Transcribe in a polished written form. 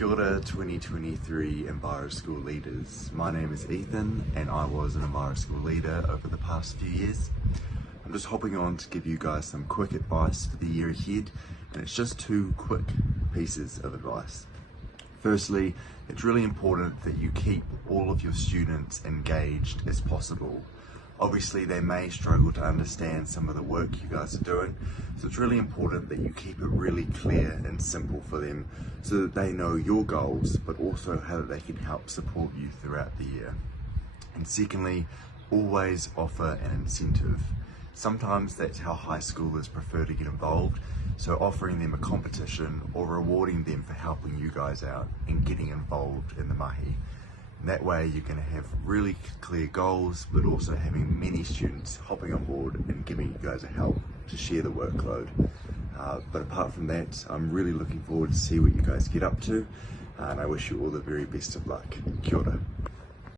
Kia ora 2023 Enviro School leaders. My name is Ethan and I was an Enviro School leader over the past few years. I'm just hopping on to give you guys some quick advice for the year ahead, and it's just two quick pieces of advice. Firstly, it's really important that you keep all of your students engaged as possible. Obviously, they may struggle to understand some of the work you guys are doing, so it's really important that you keep it really clear and simple for them so that they know your goals, but also how they can help support you throughout the year. And secondly, always offer an incentive. Sometimes that's how high schoolers prefer to get involved, so offering them a competition or rewarding them for helping you guys out and getting involved in the mahi. That way you're going to have really clear goals, but also having many students hopping on board and giving you guys a help to share the workload. But apart from that, I'm really looking forward to see what you guys get up to, and I wish you all the very best of luck. Kia ora.